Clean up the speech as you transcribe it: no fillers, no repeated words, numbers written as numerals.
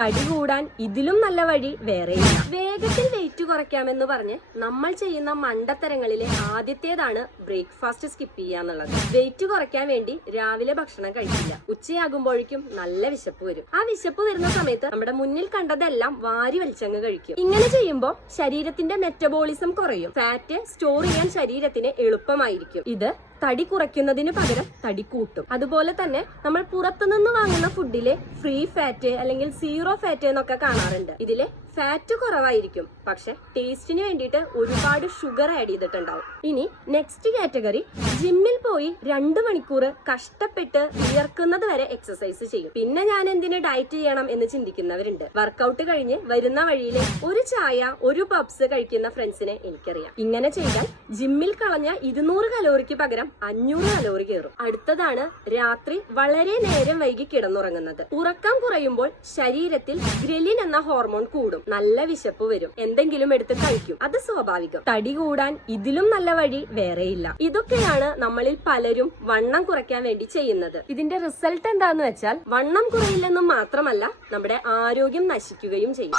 തടി കൂടാൻ ഇതിലും നല്ല വഴി വേറെയില്ല. വേഗത്തിൽ വെയിറ്റ് കുറയ്ക്കാമെന്ന് പറഞ്ഞ് നമ്മൾ ചെയ്യുന്ന മണ്ടത്തരങ്ങളിലെ ആദ്യത്തേതാണ് ബ്രേക്ക്ഫാസ്റ്റ് സ്കിപ്പ് ചെയ്യാന്നുള്ളത്. വെയിറ്റ് കുറയ്ക്കാൻ വേണ്ടി രാവിലെ ഭക്ഷണം കഴിക്കില്ല. ഉച്ചയാകുമ്പോഴേക്കും നല്ല വിശപ്പ് വരും. ആ വിശപ്പ് വരുന്ന സമയത്ത് നമ്മുടെ മുന്നിൽ കണ്ടതെല്ലാം വാരി വലിച്ചങ്ങ് കഴിക്കും. ഇങ്ങനെ ചെയ്യുമ്പോൾ ശരീരത്തിന്റെ മെറ്റബോളിസം കുറയും. ഫാറ്റ് സ്റ്റോർ ചെയ്യാൻ ശരീരത്തിന് എളുപ്പമായിരിക്കും. ഇത് തടി കുറയ്ക്കുന്നതിന് പകരം തടി കൂട്ടും. അതുപോലെ തന്നെ നമ്മൾ പുറത്തുനിന്ന് വാങ്ങുന്ന ഫുഡിലെ ഫ്രീ ഫാറ്റ് അല്ലെങ്കിൽ സീറോ ഫാറ്റ് എന്നൊക്കെ കാണാറുണ്ട്. ഇതിലെ ഫാറ്റ് കുറവായിരിക്കും, പക്ഷെ ടേസ്റ്റിന് വേണ്ടിയിട്ട് ഒരുപാട് ഷുഗർ ആഡ് ചെയ്തിട്ടുണ്ടാവും. ഇനി നെക്സ്റ്റ് കാറ്റഗറി, ജിമ്മിൽ പോയി 2 മണിക്കൂർ കഷ്ടപ്പെട്ട് വിയർക്കുന്നത് വരെ എക്സസൈസ് ചെയ്യും. പിന്നെ ഞാൻ എന്തിന് ഡയറ്റ് ചെയ്യണം എന്ന് ചിന്തിക്കുന്നവരുണ്ട്. വർക്കൗട്ട് കഴിഞ്ഞ് വരുന്ന വഴിയിലെ ഒരു ചായ, ഒരു പബ്സ് കഴിക്കുന്ന ഫ്രണ്ട്സിനെ എനിക്കറിയാം. ഇങ്ങനെ ചെയ്താൽ ജിമ്മിൽ കളഞ്ഞ 200 കലോറിക്ക് പകരം 500 കലോറി കയറും. അടുത്തതാണ് രാത്രി വളരെ നേരം വൈകി കിടന്നുറങ്ങുന്നത്. ഉറക്കം കുറയുമ്പോൾ ശരീരത്തിൽ ഗ്രെലിൻ എന്ന ഹോർമോൺ കൂടും. നല്ല വിശപ്പ് വരും. എന്തെങ്കിലും എടുത്ത് കഴിക്കും. അത് സ്വാഭാവികം. തടി കൂടാൻ ഇതിലും നല്ല വഴി വേറെയില്ല. ഇതൊക്കെയാണ് നമ്മളിൽ പലരും വണ്ണം കുറയ്ക്കാൻ വേണ്ടി ചെയ്യുന്നത്. ഇതിന്റെ റിസൾട്ട് എന്താന്ന് വെച്ചാൽ വണ്ണം കുറയില്ലെന്നും മാത്രമല്ല നമ്മുടെ ആരോഗ്യം നശിക്കുകയും ചെയ്യും.